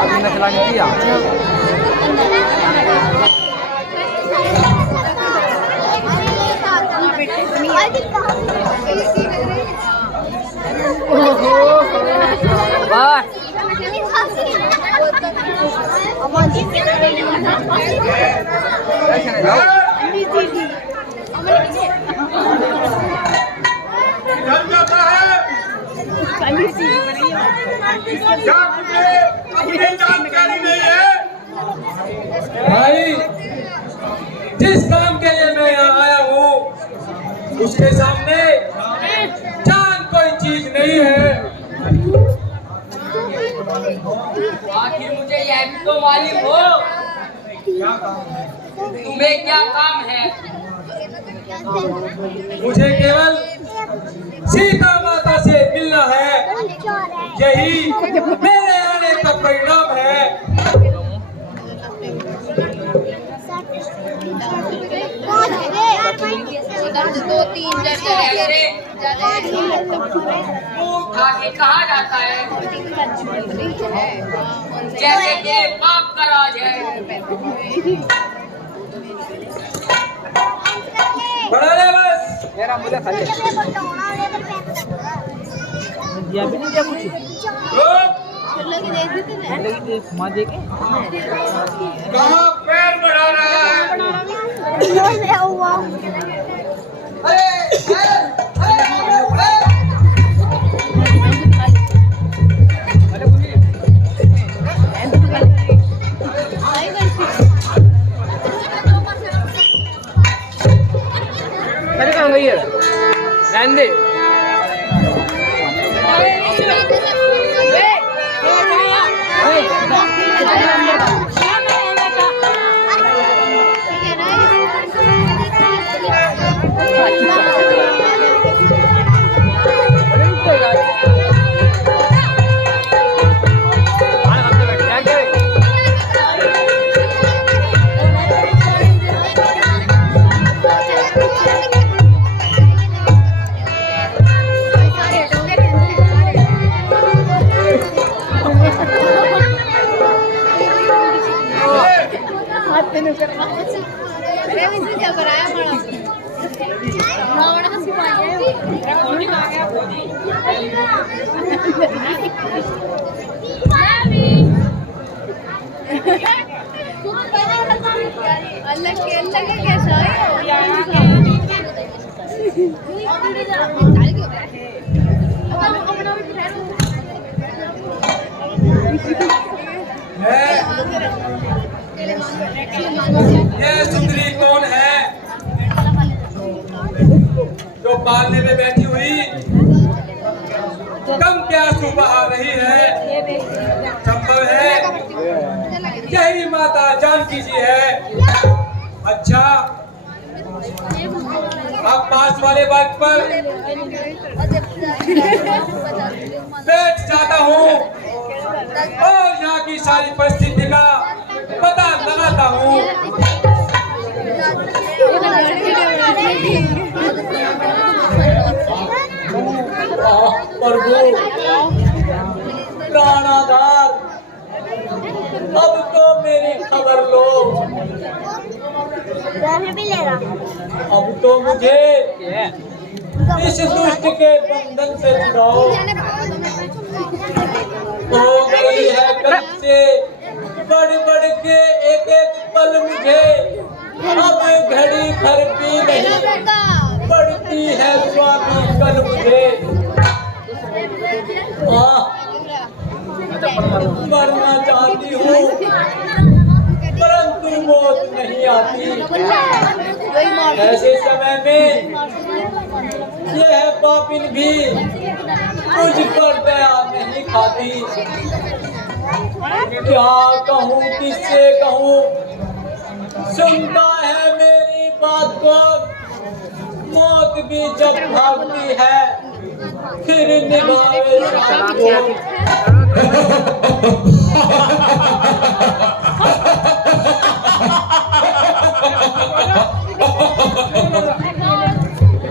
अभी नचला नहीं किया। जानकारी नहीं है भाई, जिस काम के लिए मैं यहाँ आया हूँ उसके सामने जान कोई चीज नहीं है। आखिर मुझे यह भी तो मालूम हो तुम्हें क्या काम है। मुझे केवल सीता माता से मिलना है, यही मेरे आने का परिणाम है। आगे कहा जाता है जैसे कि पाप का राज है। बड़ा रे बस। मेरा मुझे खाली दिया भी नहीं दिया कुछ। घुमा दे के कहाँ पैर बढ़ा रहा है। अरे कहाँ गई है? रहने दे। यह सुंदरी कौन है जो पालने में बैठी हुई कम प्यासू बहा रही है? संभव है यही माता जानकी जी है। अच्छा, अब पास वाले बाइक पर बैठ जाता हूँ और यहाँ की सारी परिस्थिति का पता लगाता हूँ। प्रभु प्राणाधार, अब तो मेरी खबर लो। अब तो मुझे इस दुष्ट के बंधन से छुड़ाओ। हो गई है कब से बढ़ बढ़ के एक एक पल मुझे, अब घड़ी भर भी नहीं बढ़ती है स्वामी कल मुझे। मरना चाहती हूँ परंतु मौत नहीं आती। ऐसे समय में यह पापिन भी मुझ पर दया नहीं खाती। क्या कहूँ किससे कहूँ, सुनता है मेरी बात को। मौत भी जब भागती है फिर निभाए साथ को।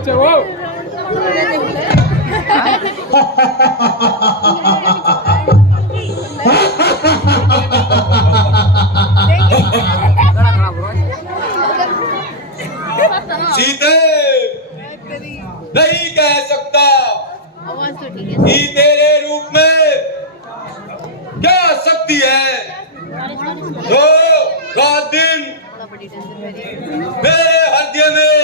चलो कि तेरे रूप में क्या शक्ति है जो रात दिन मेरे हृदय में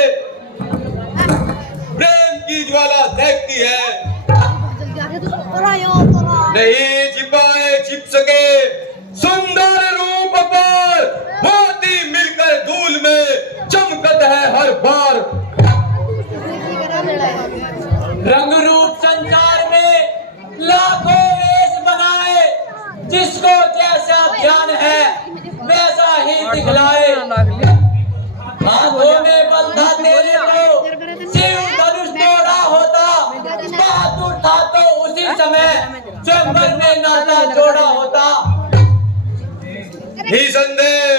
प्रेम की ज्वाला दहकती है। नहीं छिपाए छिप सके सुंदर रूप पर मोती मिलकर धूल में चमकत है हर बार। रंग रूप संसार में लाखों वेश बनाए, जिसको जैसा ध्यान है वैसा ही दिखलाए। हाथों में बंधा तेरे को शिव धनुष तोड़ा होता, बहादुर था तो उसी समय स्वयंवर ने नाता जोड़ा होता। निसंदेह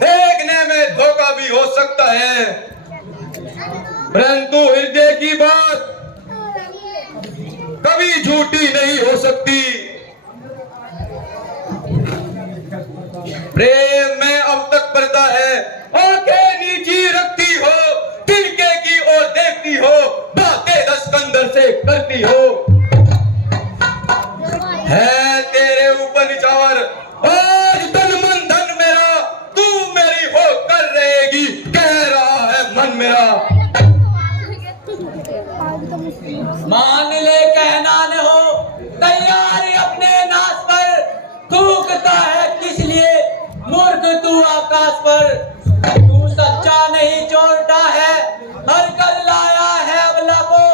देखने में धोखा भी हो सकता है, परंतु हृदय की बात कभी झूठी नहीं हो सकती। प्रेम में अब तक पड़ता है, आंखें नीची रखती हो, तिनके की ओर देखती हो, बातें दस्कंदर से करती हो। है तेरे ऊपर निछावर आज तन मन धन मेरा, तू मेरी हो कर रहेगी कह रहा है मन मेरा। मान ले कहना न हो तैयारी अपने नाश पर, थूकता है किस लिए मूर्ख तू आकाश पर। तू सच्चा नहीं छोड़ता है, हर कर लाया है अबला को,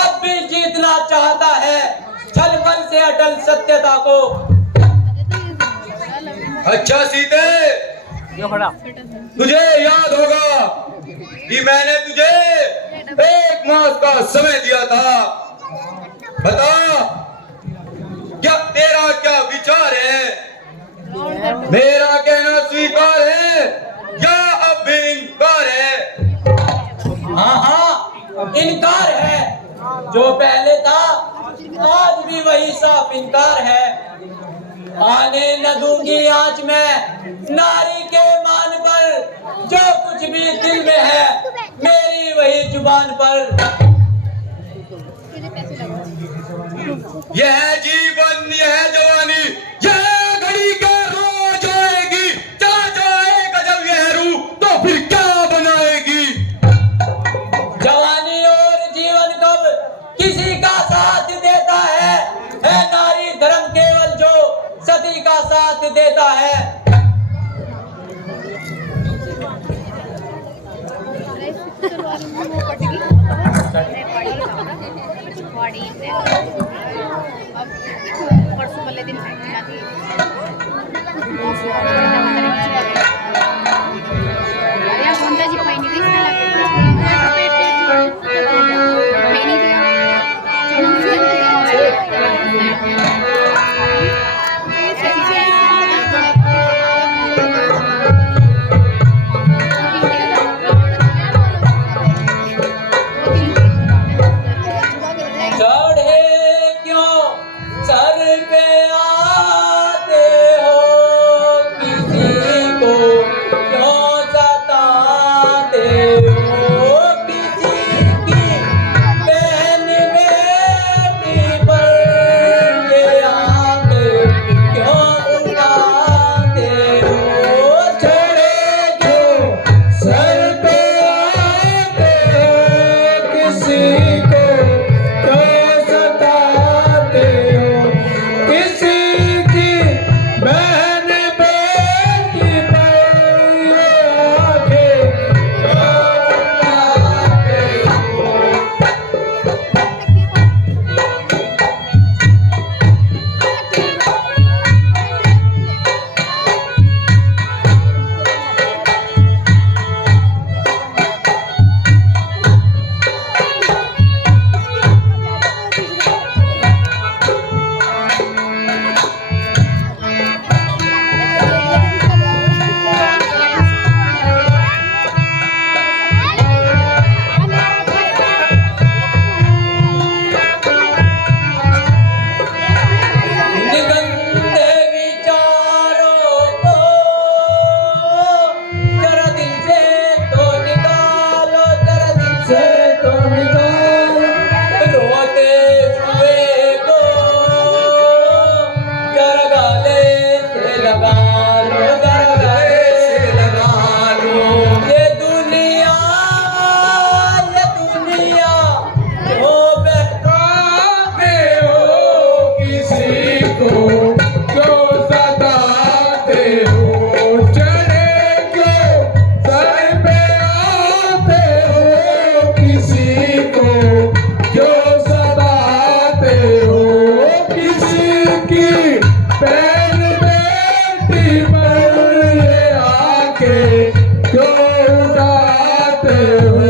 अब भी जीतना चाहता है छल बल से अटल सत्यता को। अच्छा सीते, यो खड़ा तुझे याद होगा कि मैंने तुझे 1 मास का समय दिया था। बता क्या तेरा क्या विचार है? मेरा कहना स्वीकार है या अब भी इनकार है? हाँ हाँ इनकार है, जो पहले था आज भी वही साफ इनकार है। आने न दूंगी आज मैं नारी के मान पर, जो कुछ भी दिल में है मेरी वही जुबान पर। यह जीवन यह जवानी यह घड़ी का रोज आएगी, चला जाएगा जब यह रूह तो फिर क्या बनाएगी? जवानी और जीवन कब किसी का साथ देता है नारी धर्म केवल जो सती का साथ देता है। परसों वाले दिन जी पानी की बहन बेटी पर ये आंखें क्यों उठाते हो?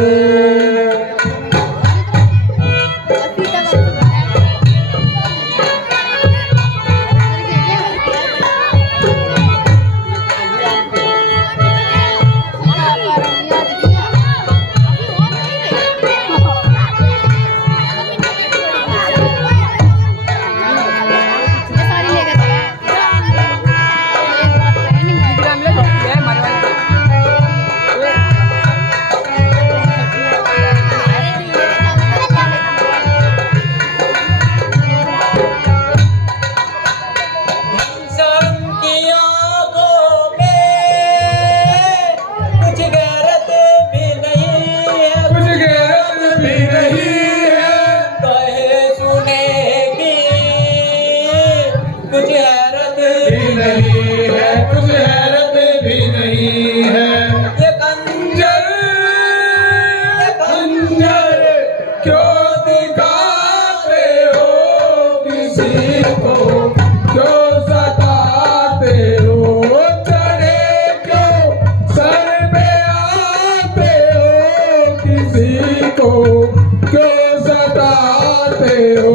क्यों सताते हो?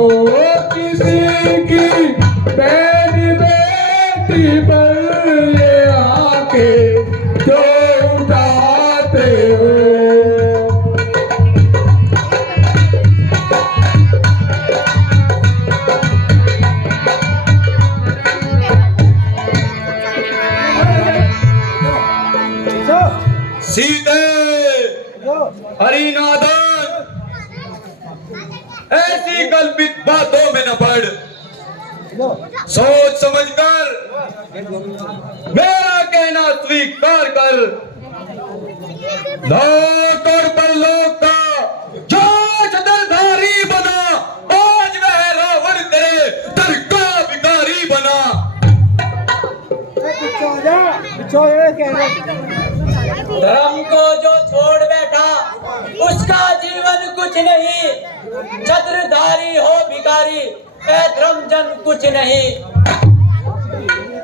किसी की बहन बेटी पर ये आंखें क्यों उठाते हो? सीते हरिनादन ऐसी कल्पित बातों में न पड़, सोच समझकर मेरा कहना स्वीकार कर। लोक और परलोक का जो चतुरधारी बना, आज वह रावण तेरे दर का भिखारी बना। धर्म को जो छोड़ बैठा उसका जीवन कुछ नहीं, छत्रधारी हो भिखारी ए धर्मजन कुछ नहीं।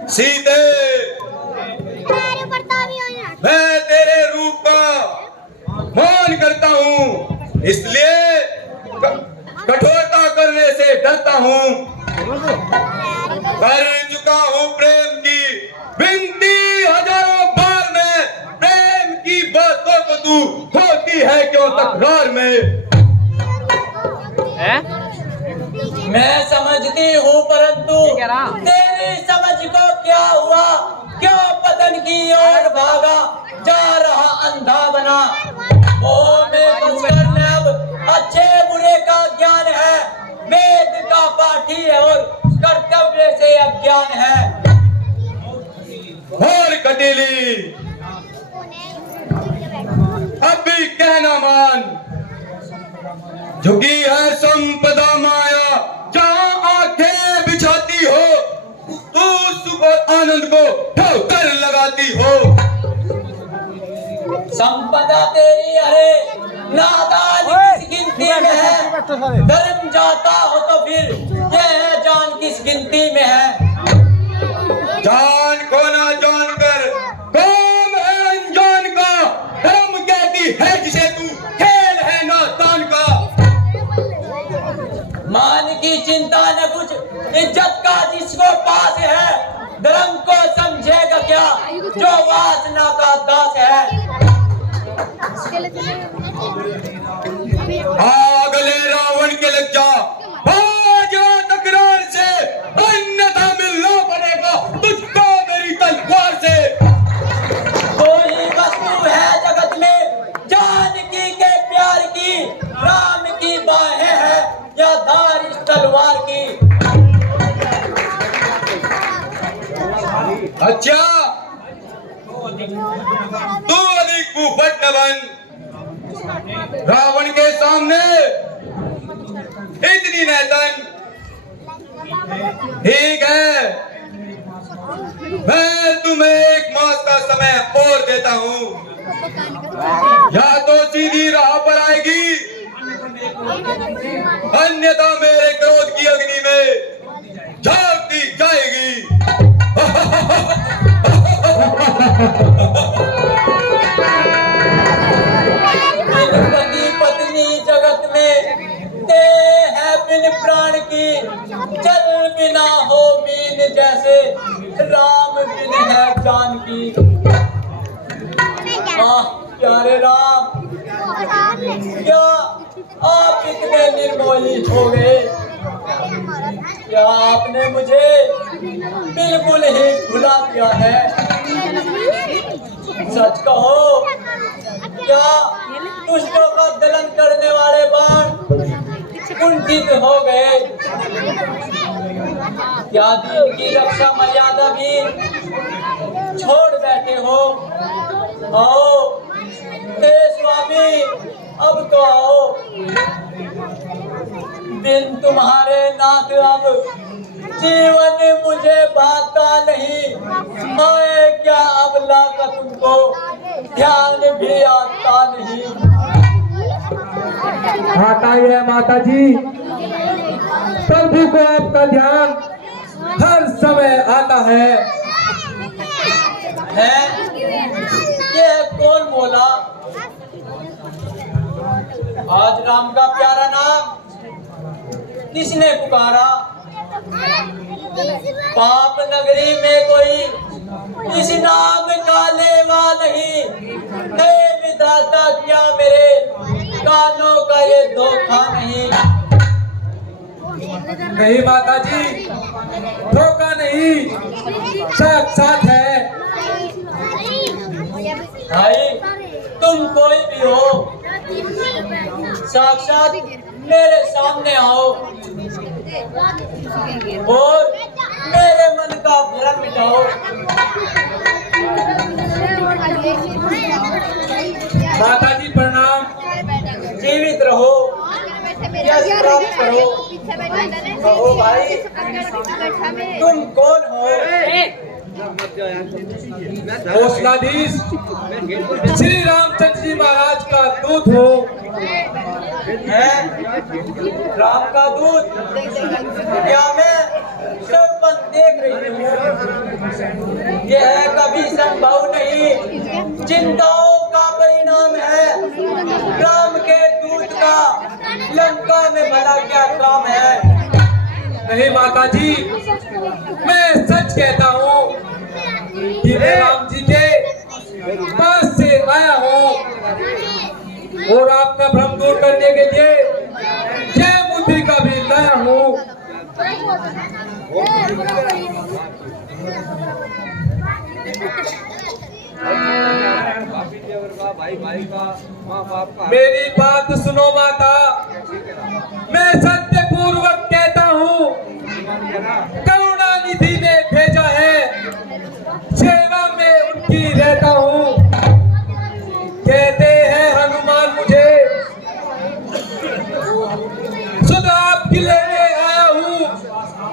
सीते मैं तेरे रूप का मान करता हूँ, इसलिए कठोरता करने से डरता हूँ। कर चुका हूँ प्रेम की विनती हजारों बार में, प्रेम की बातों को तू होती है क्यों तकरार में? मैं समझती हूँ परंतु तेरी समझ को क्या हुआ? क्यों पतन की ओर भागा जा रहा अंधा बना? मोह में फंसकर अब अच्छे बुरे का ज्ञान है, वेद का पाठी है और कर्तव्य से अज्ञान है। और कटीली अब भी कहना मान, झुकी है संपदा माया, जहाँ आंखें बिछाती हो तू सुख और आनंद को ठोकर लगाती हो। संपदा तेरी अरे नादान किस गिनती में है? धर्म जाता हो तो फिर यह जान किस गिनती में है? जान को ना जानकर काम है अनजान का, धर्म कहती है जिसे तू खेल है नादान का। मान की चिंता न कुछ, इज्जत का जिसको पास है, धर्म को समझेगा क्या जो वासना का दास है? आगले रावण के लग जा, भाग जा तकरार से, अन्यथा मिलना पड़ेगा तुझको मेरी तलवार से। कोई वस्तु है जगत में जानकी के प्यार की, राम की बाहें है या धार इस तलवार की? अच्छा तू अधिक कुफट न बन, रावण के सामने इतनी नैतन। ठीक है, मैं तुम्हें 1 मास का समय और देता हूँ, या तो सीधी राह पर आएगी, अन्यथा मेरे क्रोध की अग्नि में जलती चल बिना हो मीन जैसे राम बिन है जानकी। आह प्यारे राम, क्या आप इतने निर्मोही हो गए? क्या आपने मुझे बिल्कुल ही भुला दिया है? सच कहो, क्या दुष्टों का दलन करने वाले बाण कुंठित हो गए? क्या दीन की रक्षा मर्यादा भी छोड़ बैठे हो? आओ हे स्वामी, अब तो आओ। दिन तुम्हारे नाथ अब जीवन मुझे भाता नहीं। मैं क्या अबला का तुमको ध्यान भी आता नहीं। आता ही है माता जी, प्रभु को आपका ध्यान हर समय आता है। ये कौन बोला? आज राम का प्यारा नाम किसने पुकारा? पाप नगरी में कोई इस नाम का लेवा नहीं। हे विधाता, क्या मेरे कानों का ये धोखा नहीं? नहीं माता जी, धोखा नहीं, साक्षात है। भाई तुम कोई भी हो, साक्षात मेरे सामने आओ और मेरे मन का भ्रम मिटाओ। माता जी प्रणाम। जीवित रहो, यश प्राप्त करो। कहो भाई, तुम कौन हो? हौसलाधीश श्री रामचंद्र जी महाराज का दूत हो। राम का दूत? क्या मैं सब देख रही हूँ? यह कभी संभव नहीं, चिंताओं का परिणाम है। राम के दूत का लंका में भला क्या काम है? नहीं माता जी, मैं सच कहता हूँ कि मैं राम जी के पास से आया हूँ और आपका भ्रम दूर करने के लिए जय मुद्रिका भी लाया हूँ। मेरी बात सुनो माता, मैं सत्य पूर्वक कहता हूँ, करुणा निधि ने भेजा है, सेवा में उनकी रहता हूँ। कहते हैं हनुमान मुझे, सुध आपकी लेने आया हूँ,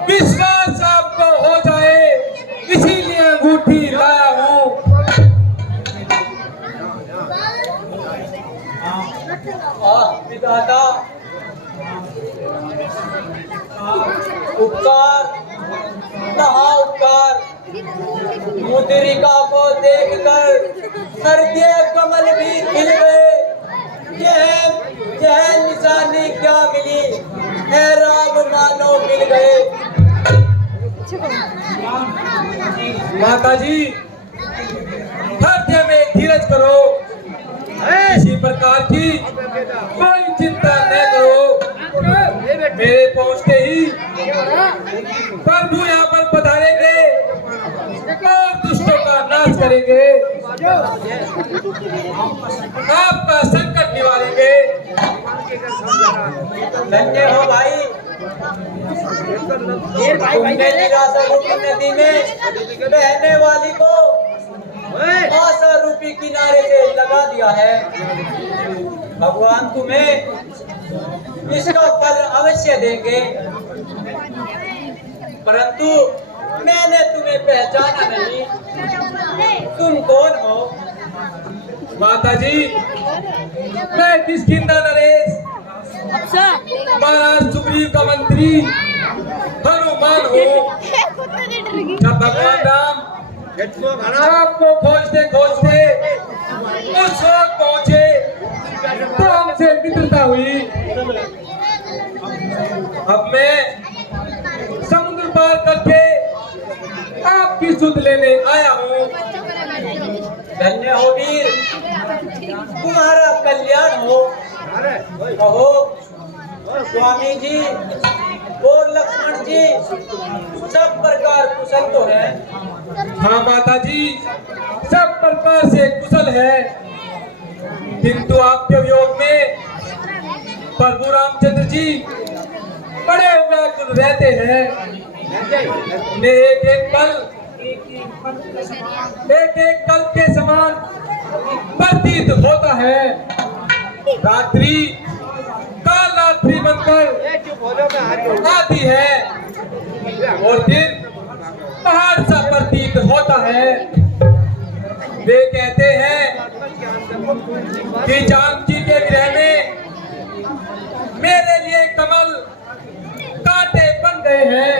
विश्वास आपको हो जाए इसीलिए अंगूठी लाया हूँ। विधाता, उपकार महा उपकार। मुद्रिका को देखकर हृदय कमल भी खिल गए। यह निशानी क्या मिली है? राम मानो मिल गए। माता जी, हृदय में धीरज करो, इसी प्रकार की कोई चिंता न करो। मेरे पहुंचते ही प्रभु यहाँ पर पधारेंगे और दुष्टों का नाश करेंगे, आपका संकट निवारेंगे। धन्य हो भाई, तुमने निराशा रूपी नदी में बहने वाली को आशा रूपी किनारे से लगा दिया है। भगवान तुम्हें इसका फल अवश्य देंगे, परंतु मैंने तुम्हें पहचाना नहीं। तुम कौन हो? माता जी, मैं किष्किंधा नरेश, महाराज सुग्रीव का मंत्री हनुमान हूँ। जब भगवान राम आपको खोजते खोजते उस वक्त पहुंचे तो हमसे मित्रता हुई। अब मैं सुध लेने आया हूँ। धन्य हो वीर, तुम्हारा कल्याण हो। कहो स्वामी जी और लक्ष्मण जी सब प्रकार कुशल तो है? हाँ माता जी, सब प्रकार से कुशल है, किंतु आपके वियोग में प्रभु रामचंद्र जी बड़े व्याकुल रहते हैं। उन्हें एक एक पल के समान प्रतीत होता है। रात्रि काल रात्रि बनकर आती है और दिन पहाड़ सा प्रतीत होता है। वे कहते हैं कि जानकी के विरह में मेरे लिए कमल कांटे बन गए हैं,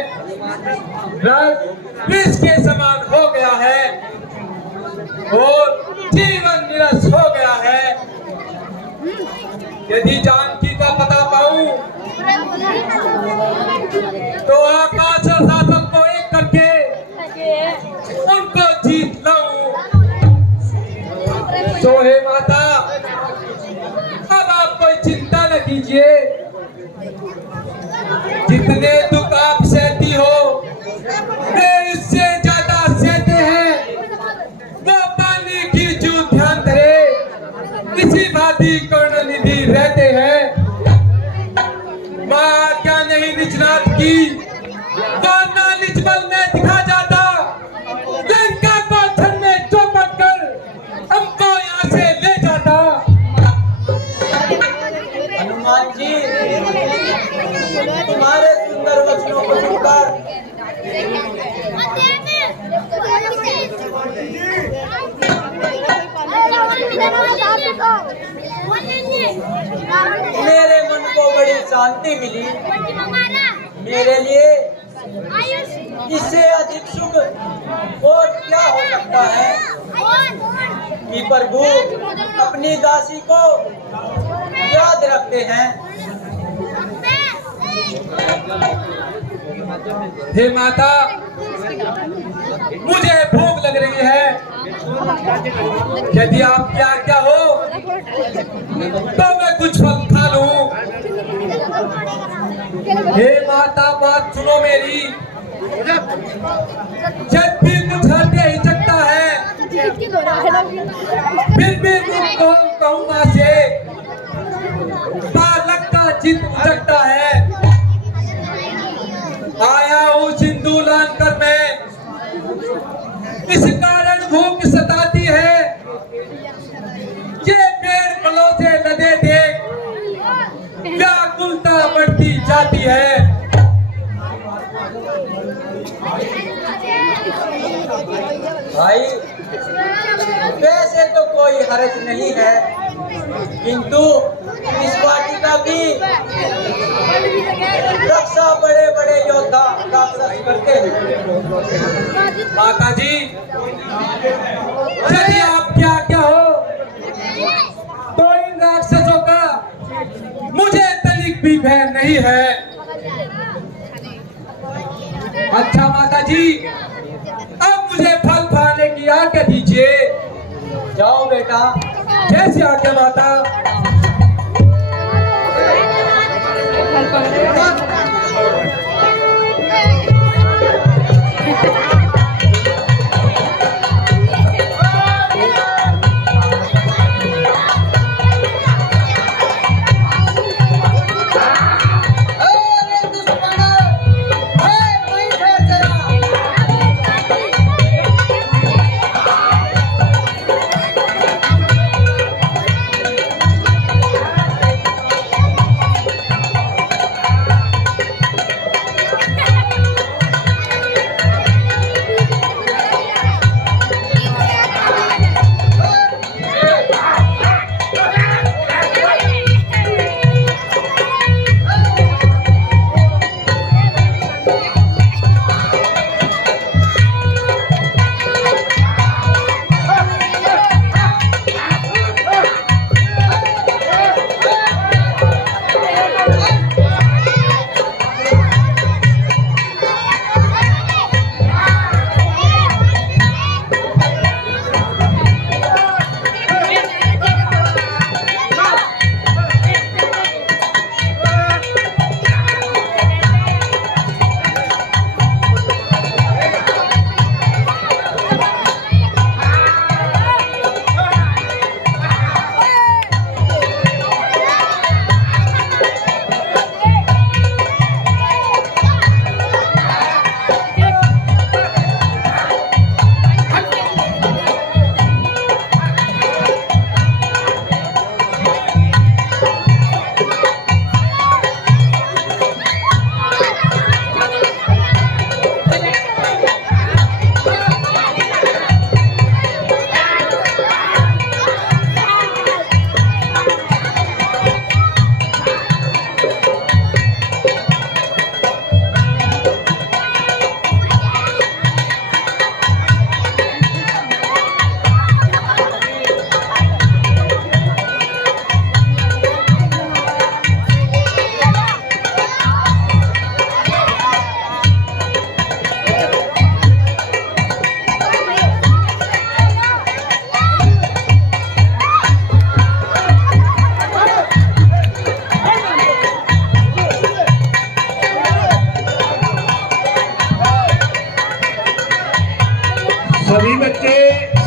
रस विष के समान हो गया है और जीवन निरस हो गया है। यदि जानकी का पता पाऊं तो आकाश और सातल को एक करके उनको जीत लाऊं। तो हे माता, अब आप कोई चिंता न कीजिए। जितने दुख आप सहती हो वे इससे ज्यादा सहते हैं। वो पानी की जो ध्यान धरे इसी भांति करुणानिधि रहते हैं। माँ क्या नहीं निजनाथ की वरना निज बल में दिखा जाता, लंका को क्षण में चौपट कर हमको यहाँ से ले जाता। हनुमान जी तुम्हारे सुंदर वचनों को सुनकर मेरे मन को बड़ी शांति मिली। मेरे लिए इससे अधिक सुख और क्या हो सकता है कि प्रभु अपनी दासी को याद रखते हैं। हे माता, मुझे भूख लग रही है। यदि आपकी आज्ञा हो तो मैं कुछ फल खा लूं। हे माता, बात सुनो मेरी। जब भी कुछ हृदय हिचकता है फिर भी तुम कहूँगा से बालक का चित उचकता है। आया हूँ सिंधु लान कर मैं, इस कारण भूख सताती है। ये पेड़ फलों से लदे देख व्याकुलता बढ़ती जाती है। भाई वैसे तो कोई हर्ज नहीं है, किंतु इस वाटिका की रक्षा बड़े बड़े योद्धा राक्षस करते हैं। माता जी, यदि आपकी आज्ञा हो तो इन राक्षसों का मुझे तनिक भी भय नहीं है। अच्छा माता जी, अब मुझे फल खाने की आज्ञा दीजिए। जाओ बेटा। जैसी आज्ञा माता।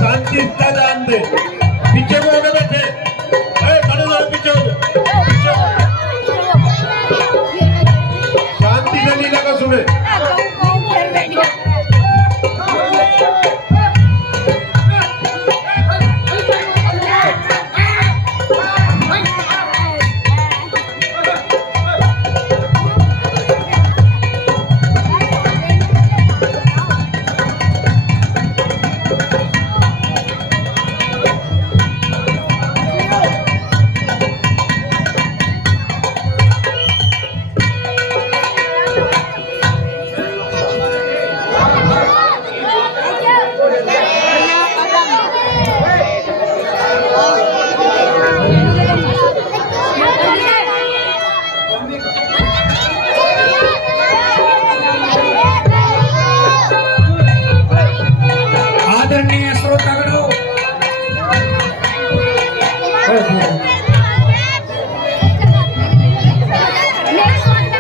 शांति का ध्यान दे। पीछे को होके बैठे, खड़े हो जाओ, पीछे हो जाओ, पीछे हो जाओ। शांति से लीला को सुने। आदरणीय श्रोतागणों,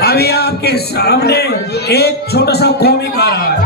अभी आपके सामने एक छोटा सा कॉमिक आ रहा है।